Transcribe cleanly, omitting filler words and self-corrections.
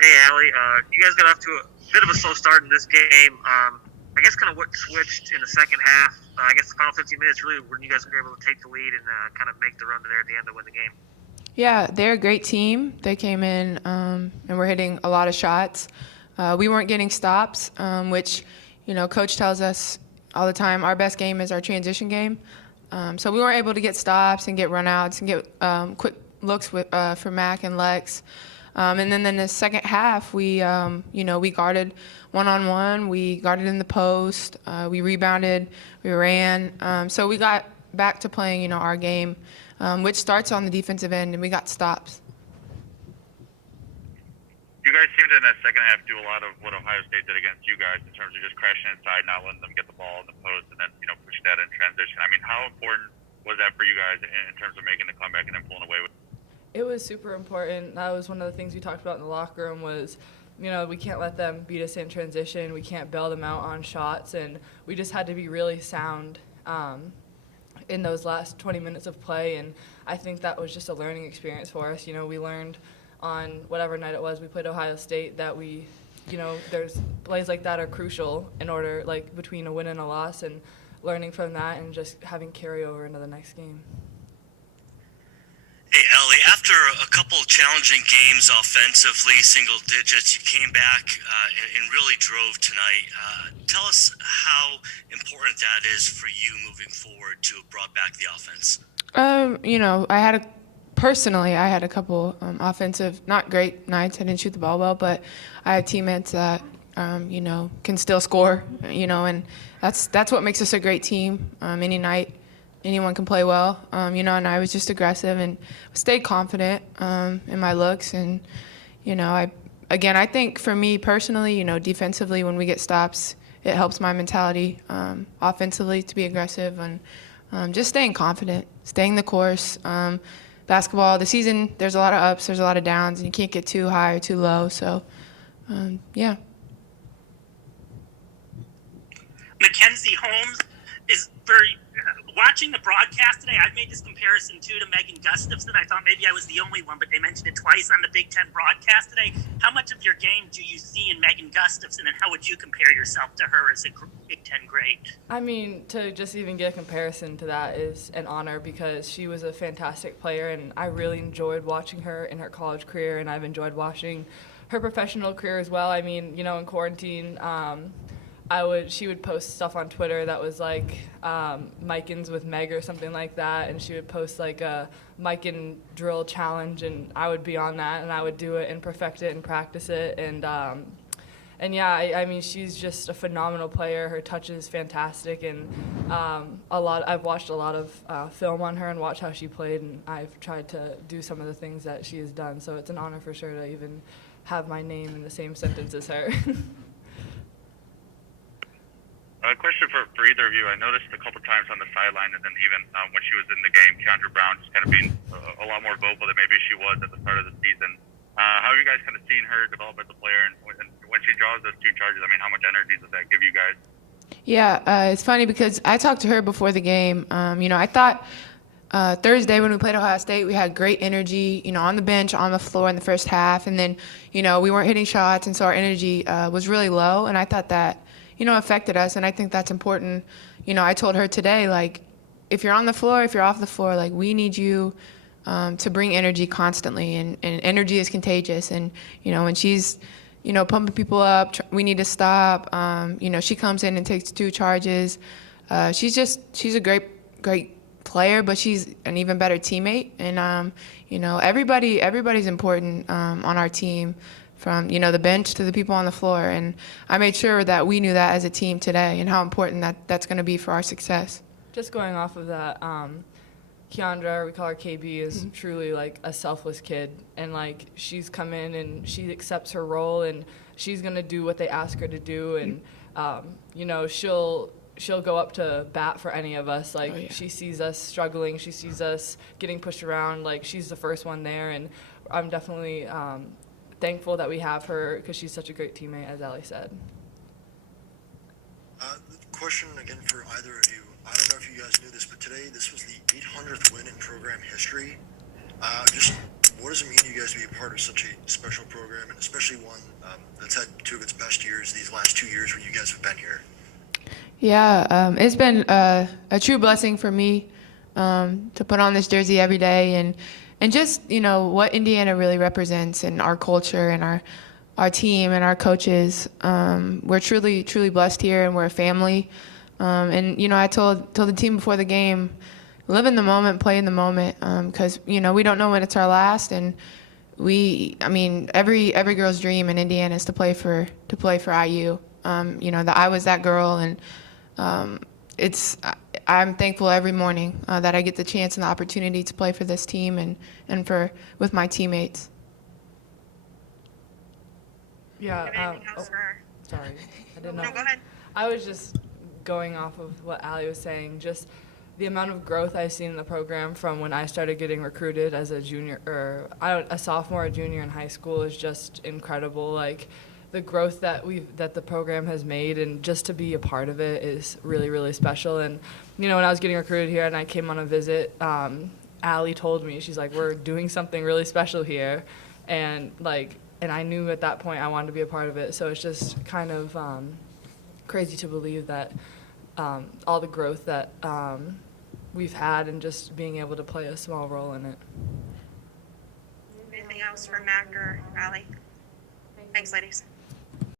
Hey, Allie. You guys got off to a bit of a slow start in this game. I guess kind of what switched in the second half. I guess the final 15 minutes really when you guys were able to take the lead and kind of make the run there at the end to win the game. Yeah, they're a great team. They came in and were hitting a lot of shots. We weren't getting stops, which, Coach tells us all the time, our best game is our transition game. So we weren't able to get stops and get runouts and get quick looks for Mac and Lex. And then in the second half, we guarded one-on-one. We guarded in the post. We rebounded. We ran. So we got back to playing, our game, which starts on the defensive end, and we got stops. You guys seemed to, in that second half, do a lot of what Ohio State did against you guys in terms of just crashing inside, not letting them get the ball in the post, and then, push that in transition. I mean, how important was that for you guys in terms of making the comeback and then pulling away with it? It was super important. That was one of the things we talked about in the locker room was, we can't let them beat us in transition. We can't bail them out on shots, and we just had to be really sound in those last 20 minutes of play, and I think that was just a learning experience for us. We learned on whatever night it was we played Ohio State that we, there's plays like that are crucial in order, like between a win and a loss, and learning from that and just having carryover into the next game. Hey, Ellie, after a couple of challenging games offensively, single digits, you came back and really drove tonight. Tell us how important that is for you moving forward to have brought back the offense. I had a couple offensive, not great nights. I didn't shoot the ball well, but I had teammates that, can still score, and that's what makes us a great team. Any night, anyone can play well, and I was just aggressive and stayed confident in my looks. And, I think for me personally, defensively, when we get stops, it helps my mentality offensively to be aggressive and just staying confident, staying the course. Basketball, the season, there's a lot of ups, there's a lot of downs, and you can't get too high or too low. So, yeah. Mackenzie, Holmes is very. Watching the broadcast today, I made this comparison too to Megan Gustafson. I thought maybe I was the only one, but they mentioned it twice on the Big Ten broadcast today. How much of your game do you see in Megan Gustafson, and how would you compare yourself to her as a Big Ten great? I mean, to just even get a comparison to that is an honor because she was a fantastic player, and I really enjoyed watching her in her college career, and I've enjoyed watching her professional career as well. I mean, in quarantine, she would post stuff on Twitter that was like Micans with Meg or something like that, and she would post like a Mican drill challenge, and I would be on that, and I would do it and perfect it and practice it, and yeah, I mean, she's just a phenomenal player. Her touch is fantastic, and I've watched a lot of film on her and watched how she played, and I've tried to do some of the things that she has done, so it's an honor for sure to even have my name in the same sentence as her. A question for either of you. I noticed a couple times on the sideline, and then even when she was in the game, Keandra Brown just kind of being a lot more vocal than maybe she was at the start of the season. How are you guys kind of seeing her develop as a player? And when she draws those two charges, I mean, how much energy does that give you guys? Yeah, it's funny because I talked to her before the game. I thought Thursday when we played Ohio State, we had great energy, on the bench, on the floor in the first half. And then, we weren't hitting shots, and so our energy was really low. And I thought that, affected us, and I think that's important. I told her today, like, if you're on the floor, if you're off the floor, like, we need you to bring energy constantly, and energy is contagious. And, when she's, pumping people up, we need to stop. She comes in and takes 2 charges. She's a great player, but she's an even better teammate. And, everybody's important on our team, from, the bench to the people on the floor. And I made sure that we knew that as a team today and how important that's going to be for our success. Just going off of that, Keandra, we call her KB, is truly like a selfless kid. And like she's come in and she accepts her role and she's going to do what they ask her to do. And, she'll go up to bat for any of us. Like she sees us struggling. She sees us getting pushed around. Like she's the first one there. And I'm definitely thankful that we have her because she's such a great teammate, as Allie said. Question again for either of you. I don't know if you guys knew this, but today this was the 800th win in program history. Just what does it mean to you guys to be a part of such a special program, and especially one that's had two of its best years these last 2 years when you guys have been here? Yeah, it's been a true blessing for me to put on this jersey every day and just, what Indiana really represents and our culture and our team and our coaches. We're truly, truly blessed here, and we're a family. I told the team before the game, live in the moment, play in the moment, because, we don't know when it's our last. And every girl's dream in Indiana is to play for IU. That I was that girl, and I'm thankful every morning that I get the chance and the opportunity to play for this team and with my teammates. Yeah. Anything else for her? Sorry, I didn't know. No, go ahead. I was just going off of what Allie was saying, just the amount of growth I've seen in the program from when I started getting recruited as a junior or a sophomore or junior in high school is just incredible. Like the growth that the program has made, and just to be a part of it is really, really special. And when I was getting recruited here and I came on a visit, Allie told me, she's like, we're doing something really special here, and I knew at that point I wanted to be a part of it. So it's just kind of crazy to believe that all the growth that we've had and just being able to play a small role in it. Anything else for Mac or Allie? Thanks, ladies.